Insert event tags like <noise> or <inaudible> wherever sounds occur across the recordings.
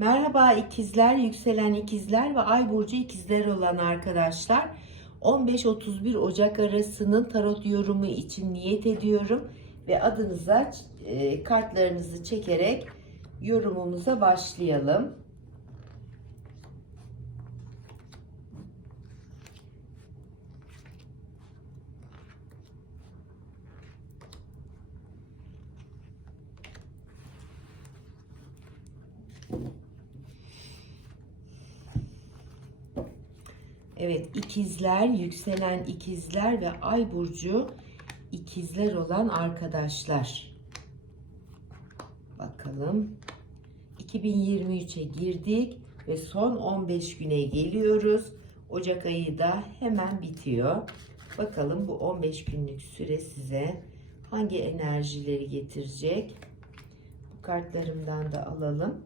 Merhaba ikizler, yükselen ikizler ve ay burcu ikizler olan arkadaşlar. 15-31 Ocak arasının tarot yorumu için niyet ediyorum ve adınıza e, kartlarınızı çekerek yorumumuza başlayalım. Evet ikizler, yükselen ikizler ve ay burcu ikizler olan arkadaşlar. Bakalım. 2023'e girdik ve son 15 güne geliyoruz. Ocak ayı da hemen bitiyor. Bakalım bu 15 günlük süre size hangi enerjileri getirecek? Bu kartlarımdan da alalım.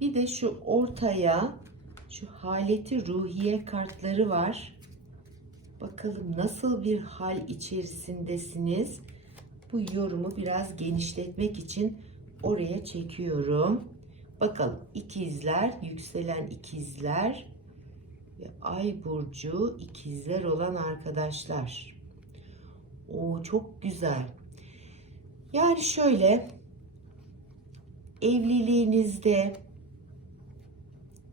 Bir de şu ortaya şu haleti ruhiye kartları var. Bakalım nasıl bir hal içerisindesiniz? Bu yorumu biraz genişletmek için oraya çekiyorum. Bakalım ikizler, yükselen ikizler ve ay burcu ikizler olan arkadaşlar. O çok güzel. Yani şöyle evliliğinizde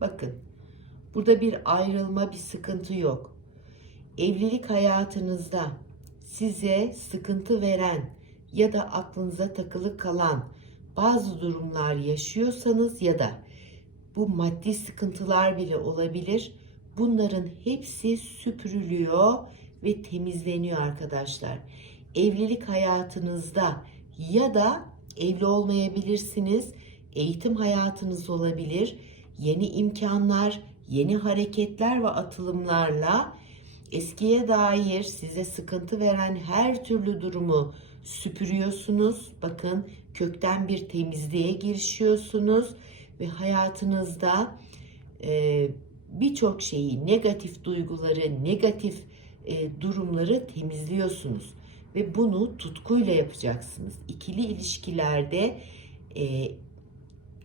Bakın burada bir ayrılma bir sıkıntı yok. Evlilik hayatınızda size sıkıntı veren ya da aklınıza takılı kalan bazı durumlar yaşıyorsanız ya da bu maddi sıkıntılar bile olabilir. Bunların hepsi süpürülüyor ve temizleniyor arkadaşlar. Evlilik hayatınızda ya da evli olmayabilirsiniz. Eğitim hayatınız olabilir yeni imkanlar, yeni hareketler ve atılımlarla eskiye dair size sıkıntı veren her türlü durumu süpürüyorsunuz. Bakın kökten bir temizliğe girişiyorsunuz ve hayatınızda e, birçok şeyi, negatif duyguları, negatif e, durumları temizliyorsunuz ve bunu tutkuyla yapacaksınız. İkili ilişkilerde e,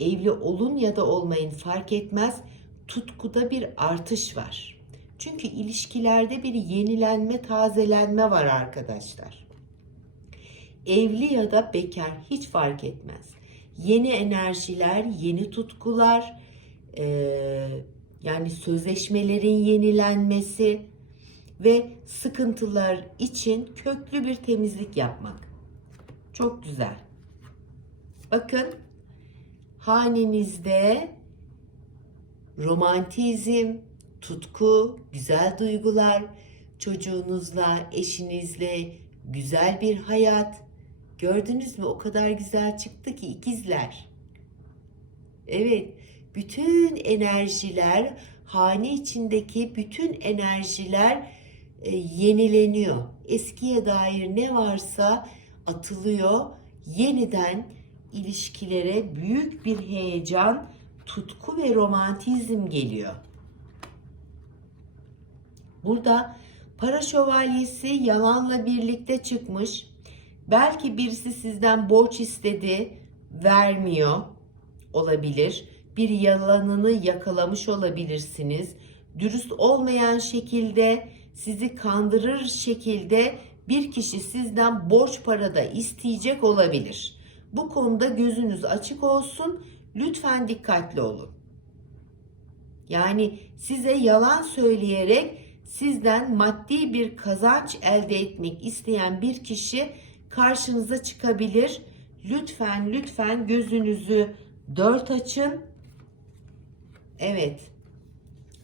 evli olun ya da olmayın fark etmez tutkuda bir artış var. Çünkü ilişkilerde bir yenilenme, tazelenme var arkadaşlar. Evli ya da bekar hiç fark etmez. Yeni enerjiler, yeni tutkular, e, yani sözleşmelerin yenilenmesi ve sıkıntılar için köklü bir temizlik yapmak. Çok güzel. Bakın hanenizde romantizm, tutku, güzel duygular, çocuğunuzla, eşinizle güzel bir hayat. Gördünüz mü o kadar güzel çıktı ki ikizler. Evet, bütün enerjiler, hane içindeki bütün enerjiler e, yenileniyor. Eskiye dair ne varsa atılıyor, yeniden ilişkilere büyük bir heyecan, tutku ve romantizm geliyor. Burada para şövalyesi yalanla birlikte çıkmış. Belki birisi sizden borç istedi, vermiyor olabilir. Bir yalanını yakalamış olabilirsiniz. Dürüst olmayan şekilde sizi kandırır şekilde bir kişi sizden borç para da isteyecek olabilir. Bu konuda gözünüz açık olsun. Lütfen dikkatli olun. Yani size yalan söyleyerek sizden maddi bir kazanç elde etmek isteyen bir kişi karşınıza çıkabilir. Lütfen lütfen gözünüzü dört açın. Evet.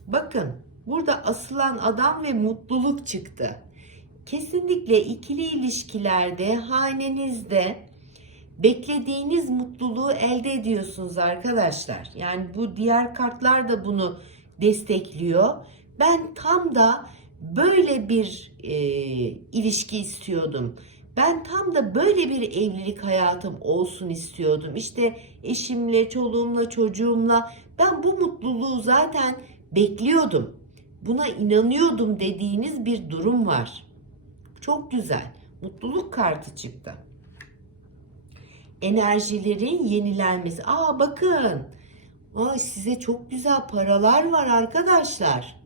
Bakın burada asılan adam ve mutluluk çıktı. Kesinlikle ikili ilişkilerde hanenizde beklediğiniz mutluluğu elde ediyorsunuz arkadaşlar. Yani bu diğer kartlar da bunu destekliyor. Ben tam da böyle bir e, ilişki istiyordum. Ben tam da böyle bir evlilik hayatım olsun istiyordum. İşte eşimle, çoluğumla, çocuğumla ben bu mutluluğu zaten bekliyordum. Buna inanıyordum dediğiniz bir durum var. Çok güzel. Mutluluk kartı çıktı. Enerjilerin yenilenmesi. Aa bakın. Aa, size çok güzel paralar var arkadaşlar.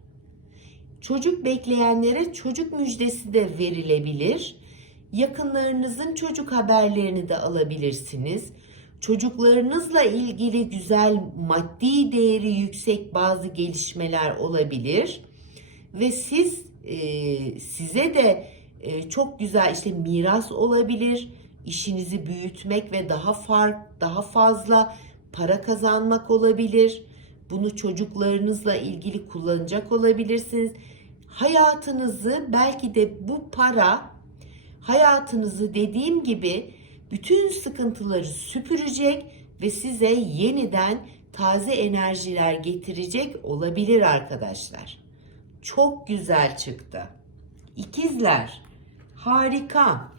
Çocuk bekleyenlere çocuk müjdesi de verilebilir. Yakınlarınızın çocuk haberlerini de alabilirsiniz. Çocuklarınızla ilgili güzel maddi değeri yüksek bazı gelişmeler olabilir. Ve siz e, size de e, çok güzel işte miras olabilir. İşinizi büyütmek ve daha fark daha fazla para kazanmak olabilir. Bunu çocuklarınızla ilgili kullanacak olabilirsiniz. Hayatınızı belki de bu para hayatınızı dediğim gibi bütün sıkıntıları süpürecek ve size yeniden taze enerjiler getirecek olabilir arkadaşlar. Çok güzel çıktı. İkizler harika.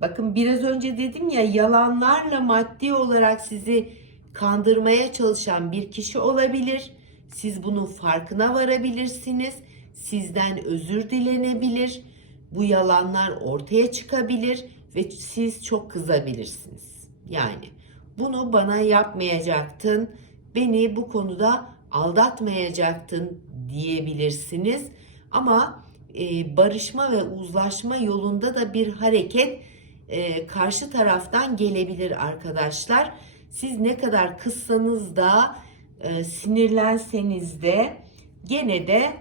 Bakın biraz önce dedim ya yalanlarla maddi olarak sizi kandırmaya çalışan bir kişi olabilir. Siz bunun farkına varabilirsiniz. Sizden özür dilenebilir. Bu yalanlar ortaya çıkabilir ve siz çok kızabilirsiniz. Yani bunu bana yapmayacaktın. Beni bu konuda aldatmayacaktın diyebilirsiniz. Ama e, barışma ve uzlaşma yolunda da bir hareket e, karşı taraftan gelebilir arkadaşlar. Siz ne kadar kızsanız da e, sinirlenseniz de gene de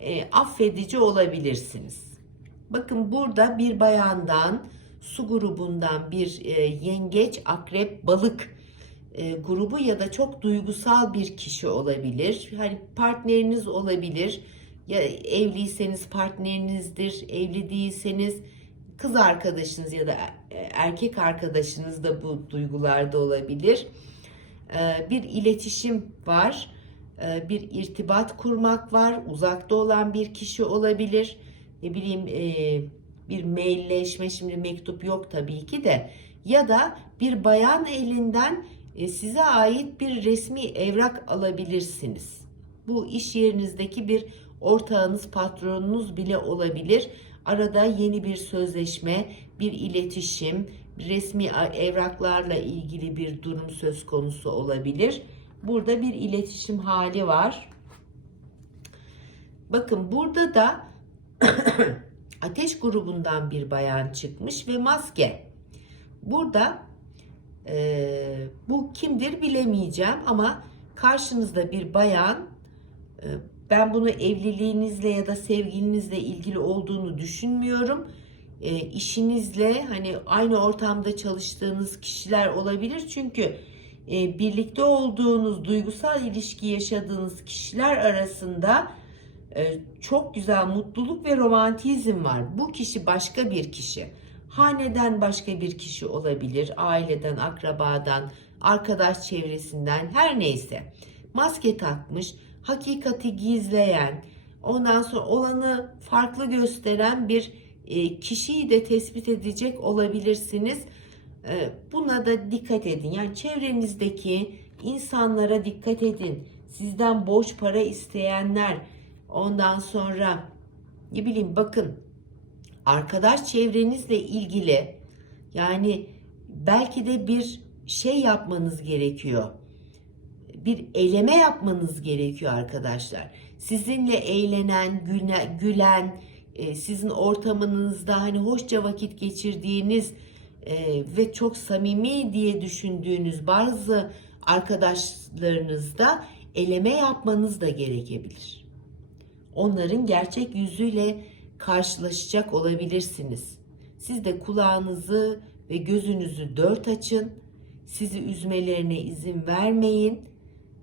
e, affedici olabilirsiniz. Bakın burada bir bayandan su grubundan bir e, yengeç, akrep, balık e, grubu ya da çok duygusal bir kişi olabilir. Hani partneriniz olabilir. Ya evliyseniz partnerinizdir, evli değilseniz kız arkadaşınız ya da e, erkek arkadaşınız da bu duygularda olabilir. E, bir iletişim var, e, bir irtibat kurmak var, uzakta olan bir kişi olabilir. Ne bileyim bir mailleşme, şimdi mektup yok tabii ki de ya da bir bayan elinden size ait bir resmi evrak alabilirsiniz. Bu iş yerinizdeki bir ortağınız, patronunuz bile olabilir. Arada yeni bir sözleşme, bir iletişim, resmi evraklarla ilgili bir durum söz konusu olabilir. Burada bir iletişim hali var. Bakın burada da <coughs> ateş grubundan bir bayan çıkmış ve maske. Burada e, bu kimdir bilemeyeceğim ama karşınızda bir bayan e, ben bunu evliliğinizle ya da sevgilinizle ilgili olduğunu düşünmüyorum. E, işinizle hani aynı ortamda çalıştığınız kişiler olabilir. Çünkü e, birlikte olduğunuz, duygusal ilişki yaşadığınız kişiler arasında e, çok güzel mutluluk ve romantizm var. Bu kişi başka bir kişi. Haneden başka bir kişi olabilir. Aileden, akrabadan, arkadaş çevresinden her neyse. Maske takmış hakikati gizleyen, ondan sonra olanı farklı gösteren bir e, kişiyi de tespit edecek olabilirsiniz. E, buna da dikkat edin. Yani çevrenizdeki insanlara dikkat edin. Sizden borç para isteyenler, ondan sonra ne bileyim bakın arkadaş çevrenizle ilgili yani belki de bir şey yapmanız gerekiyor bir eleme yapmanız gerekiyor arkadaşlar. Sizinle eğlenen, gülen, e, sizin ortamınızda hani hoşça vakit geçirdiğiniz e, ve çok samimi diye düşündüğünüz bazı arkadaşlarınızda eleme yapmanız da gerekebilir. Onların gerçek yüzüyle karşılaşacak olabilirsiniz. Siz de kulağınızı ve gözünüzü dört açın. Sizi üzmelerine izin vermeyin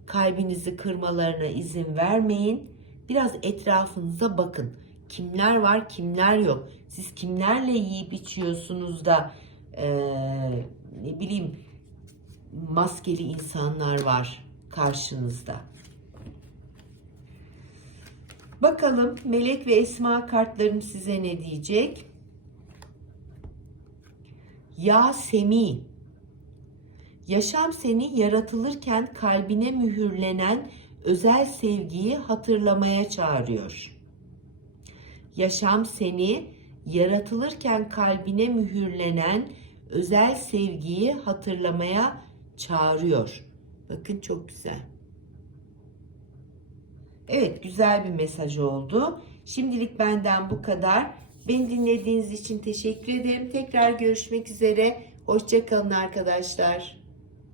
kalbinizi kırmalarına izin vermeyin. Biraz etrafınıza bakın. Kimler var, kimler yok. Siz kimlerle yiyip içiyorsunuz da ee, ne bileyim maskeli insanlar var karşınızda. Bakalım melek ve esma kartlarım size ne diyecek? Yasemi. Yaşam seni yaratılırken kalbine mühürlenen özel sevgiyi hatırlamaya çağırıyor. Yaşam seni yaratılırken kalbine mühürlenen özel sevgiyi hatırlamaya çağırıyor. Bakın çok güzel. Evet güzel bir mesaj oldu. Şimdilik benden bu kadar. Beni dinlediğiniz için teşekkür ederim. Tekrar görüşmek üzere. Hoşçakalın arkadaşlar.